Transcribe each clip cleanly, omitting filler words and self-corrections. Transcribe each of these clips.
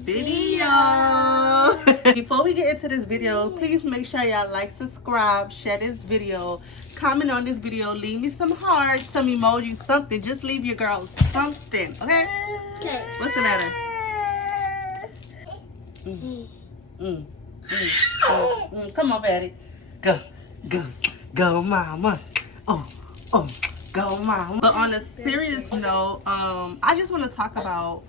video. Before we get into this video, please make sure y'all like, subscribe, share this video, comment on this video, leave me some hearts, some emojis, something. Just leave your girl something, okay? Okay. What's the matter? Come on, Patty. Go, mama. Oh, go, mama. But on a serious note, I just want to talk about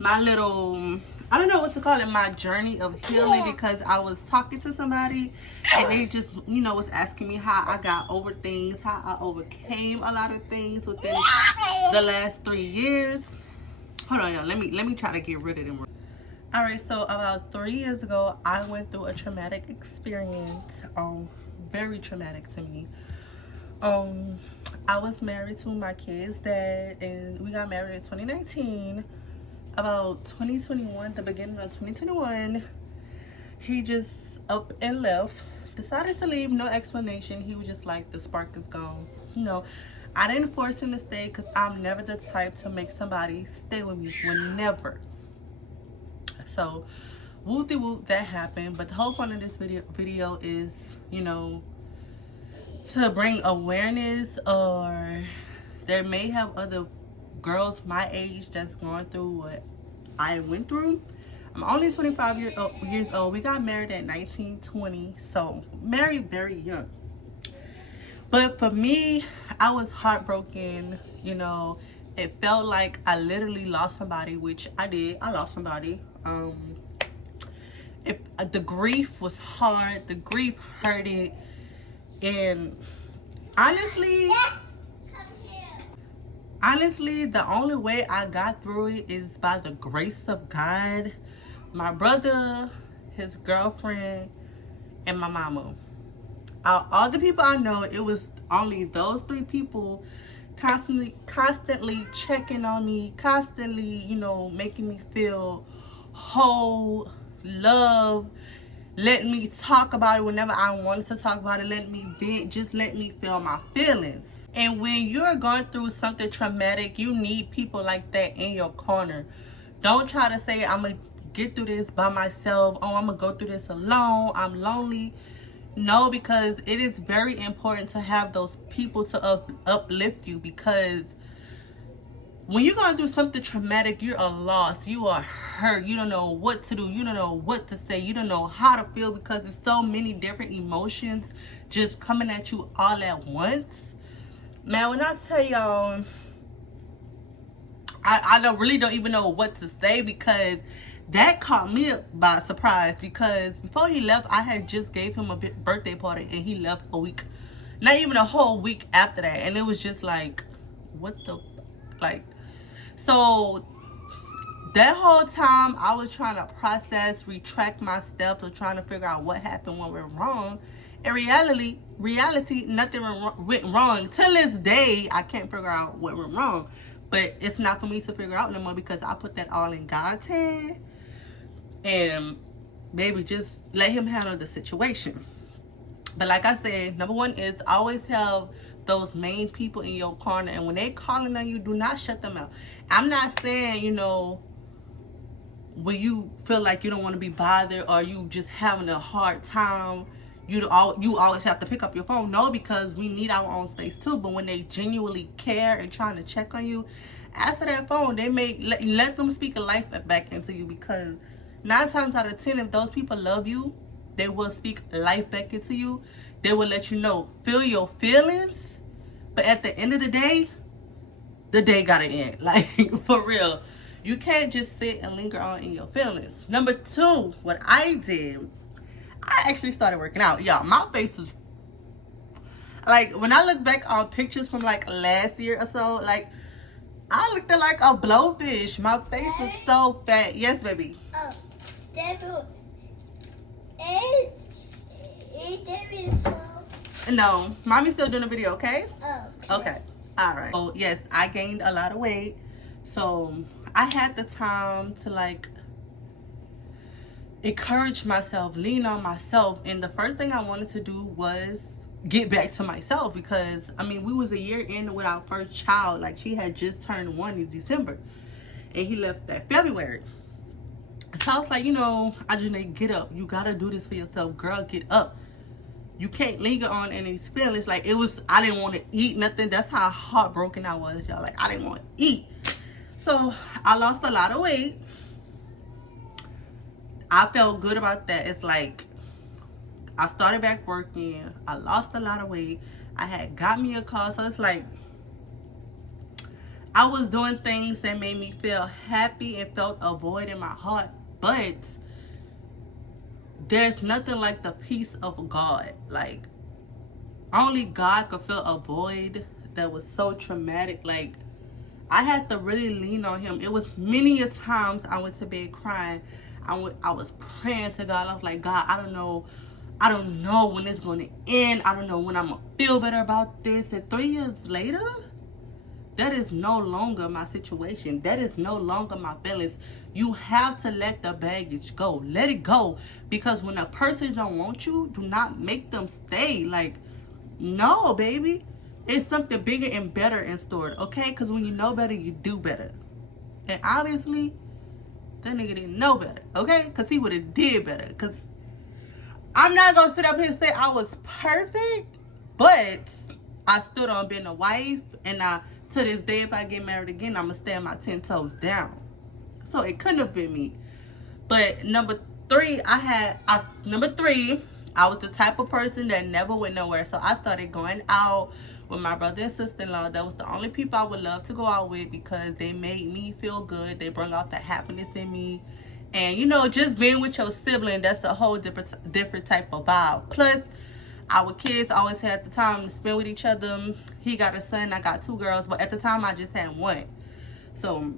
my little, I don't know what to call it, my journey of healing, because I was talking to somebody and they just, was asking me how I got over things, how I overcame a lot of things within the last 3 years. Hold on, y'all. Let me try to get rid of them. All right, so about 3 years ago, I went through a traumatic experience, very traumatic to me. I was married to my kid's dad, and we got married in 2019. About 2021, the beginning of 2021, he just up and left, decided to leave, no explanation. He was just like, the spark is gone. I didn't force him to stay because I'm never the type to make somebody stay with me, never. So whoop-de-whoop, that happened. But the whole point of this video is, to bring awareness, or there may have other girls my age that's going through what I went through. I'm only 25 years old. We got married at 19, 20, so married very young. But for me, I was heartbroken. It felt like I literally lost somebody, which I did. I lost somebody. The grief was hard. The grief hurted. And honestly, the only way I got through it is by the grace of God, my brother, his girlfriend, and my mama. All the people I know, it was only those 3 people constantly checking on me, constantly, making me feel whole, love, letting me talk about it whenever I wanted to talk about it, letting me vent, just let me feel my feelings. And when you're going through something traumatic, you need people like that in your corner. Don't try to say, I'm going to get through this by myself. Oh, I'm going to go through this alone. I'm lonely. No, because it is very important to have those people to uplift you, because when you're going through something traumatic, you are lost. You are hurt. You don't know what to do. You don't know what to say. You don't know how to feel, because there's so many different emotions just coming at you all at once. Man, when I tell y'all, I really don't even know what to say, because that caught me by surprise. Because before he left, I had just gave him a birthday party, and he left a week, not even a whole week after that. And it was just like, what the, so that whole time I was trying to process, retract my steps, or trying to figure out what happened, what went wrong. In reality, nothing went wrong. Till this day, I can't figure out what went wrong. But it's not for me to figure out no more, because I put that all in God's hand. And baby, just let him handle the situation. But like I said, number one is always have those main people in your corner. And when they calling on you, do not shut them out. I'm not saying, when you feel like you don't want to be bothered, or you just having a hard time, you always have to pick up your phone. No, because we need our own space too. But when they genuinely care and trying to check on you, answer that phone. They may let them speak a life back into you, because 9 times out of 10, if those people love you, they will speak life back into you. They will let you know, feel your feelings. But at the end of the day gotta end. Like, for real. You can't just sit and linger on in your feelings. Number 2, what I did, I actually started working out. Y'all, my face is, like, when I look back on pictures from like last year or so, like, I looked at like a blowfish. My face was so fat. Yes, baby. No, mommy's still doing a video, okay? Okay. All right. So yes, I gained a lot of weight. So I had the time to like encourage myself, lean on myself. And the first thing I wanted to do was get back to myself, because I mean, we was a year in with our first child. Like, she had just turned 1 in December, and he left that February. So I was like, you know, Ajane, get up. You gotta do this for yourself. Girl, get up. You can't linger on any feelings. Like, it was, I didn't want to eat nothing. That's how heartbroken I was, y'all. Like, I didn't want to eat. So I lost a lot of weight. I felt good about that. It's like, I started back working. I lost a lot of weight. I had got me a car. So it's like, I was doing things that made me feel happy and felt a void in my heart. But there's nothing like the peace of God. Like, only God could fill a void that was so traumatic. Like, I had to really lean on him. It was many a times I went to bed crying. I was praying to God. I was like, God, I don't know when it's going to end. I don't know when I'm going to feel better about this. And 3 years later, that is no longer my situation. That is no longer my feelings. You have to let the baggage go. Let it go. Because when a person don't want you, do not make them stay. Like, no, baby. It's something bigger and better in store, okay? Because when you know better, you do better. And obviously, that nigga didn't know better, okay? Because he would have did better. Because I'm not going to sit up here and say I was perfect, but I stood on being a wife. And to this day, if I get married again, I'm going to stand my 10 toes down. So it couldn't have been me. But number three, I was the type of person that never went nowhere. So I started going out with my brother and sister-in-law. That was the only people I would love to go out with because they made me feel good. They brought out the happiness in me. And, you know, just being with your sibling, that's a whole different type of vibe. Plus, our kids always had the time to spend with each other. He got a son, I got 2 girls. But at the time, I just had 1. So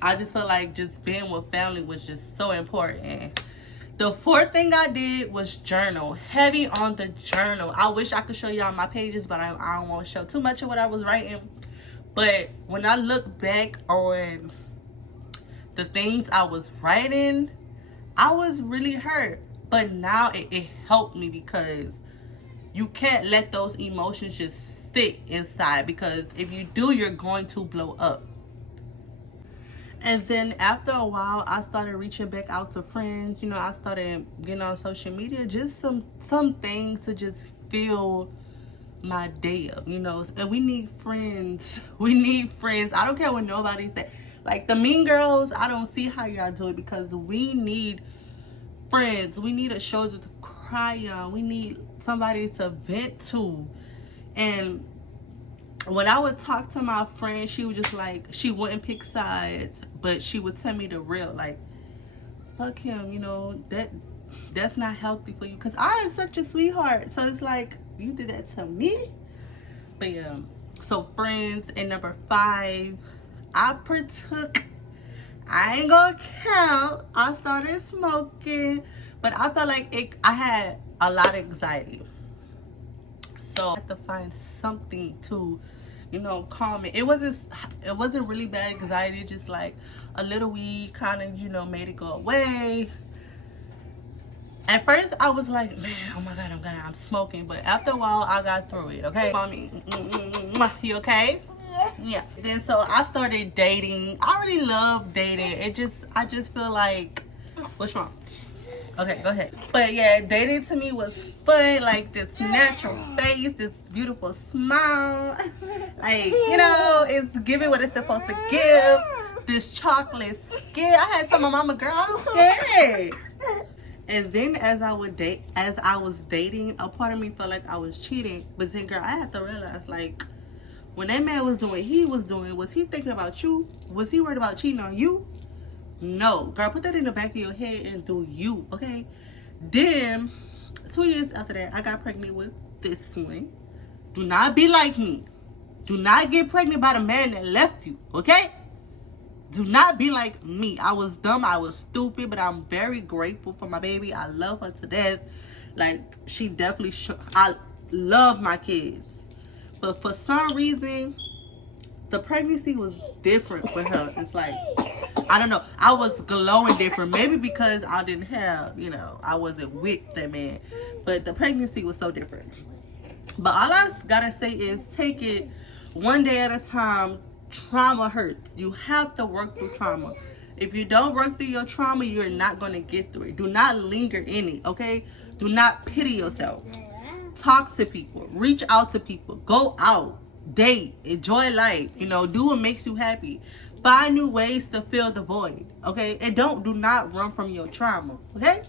I just felt like just being with family was just so important. The 4th thing I did was journal. Heavy on the journal. I wish I could show y'all my pages, but I don't want to show too much of what I was writing. But when I look back on the things I was writing, I was really hurt. But now it helped me because you can't let those emotions just sit inside. Because if you do, you're going to blow up. And then after a while, I started reaching back out to friends. You know, I started getting on social media. Just some things to just fill my day up, you know. And we need friends. We need friends. I don't care what nobody says. Like the Mean Girls, I don't see how y'all do it because we need friends. We need a shoulder to cry on. We need somebody to vent to. And when I would talk to my friend, she was just like, she wouldn't pick sides, but she would tell me the real, like, fuck him, you know, that's not healthy for you. Because I am such a sweetheart. So it's like, you did that to me? But yeah, so friends. And number 5, I ain't gonna count, I started smoking, but I felt like I had a lot of anxiety. So I had to find something to, you know, calm me. It wasn't really bad anxiety, just like a little weed kind of, you know, made it go away. At first I was like, man, oh my God, I'm smoking. But after a while I got through it, okay? Mommy, you okay? Yeah. Then so I started dating. I already love dating. I just feel like, what's wrong? Okay, go ahead. But yeah, dating to me was fun. Like this natural face, this beautiful smile. Like, you know, it's giving what it's supposed to give. This chocolate skin. I had told my mama, girl, I'm scared. And then as I was dating, a part of me felt like I was cheating. But then, girl, I had to realize, like, when that man was doing what he was doing, was he thinking about you? Was he worried about cheating on you? No. Girl, put that in the back of your head and do you, okay? Then, 2 years after that, I got pregnant with this one. Do not be like me. Do not get pregnant by the man that left you, okay? Do not be like me. I was dumb. I was stupid, but I'm very grateful for my baby. I love her to death. Like, she definitely I love my kids. But for some reason, the pregnancy was different for her. It's like, I don't know. I was glowing different. Maybe because I didn't have, you know, I wasn't with that man. But the pregnancy was so different. But all I gotta say is take it one day at a time. Trauma hurts. You have to work through trauma. If you don't work through your trauma, you're not going to get through it. Do not linger in it, okay? Do not pity yourself. Talk to people. Reach out to people. Go out. Date. Enjoy life. You know, do what makes you happy. Find new ways to fill the void, okay? And do not run from your trauma, okay?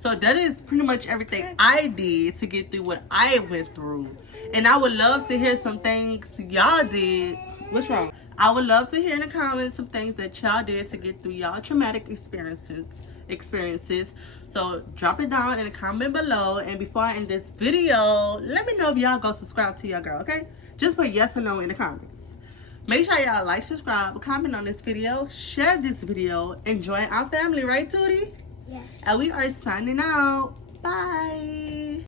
So that is pretty much everything I did to get through what I went through. And I would love to hear some things y'all did. What's wrong? I would love to hear in the comments some things that y'all did to get through y'all traumatic experiences. So drop it down in the comment below. And before I end this video, let me know if y'all go subscribe to your girl, okay? Just put yes or no in the comments. Make sure y'all like, subscribe, comment on this video, share this video, and join our family, right, Tootie? Yes. And we are signing out. Bye.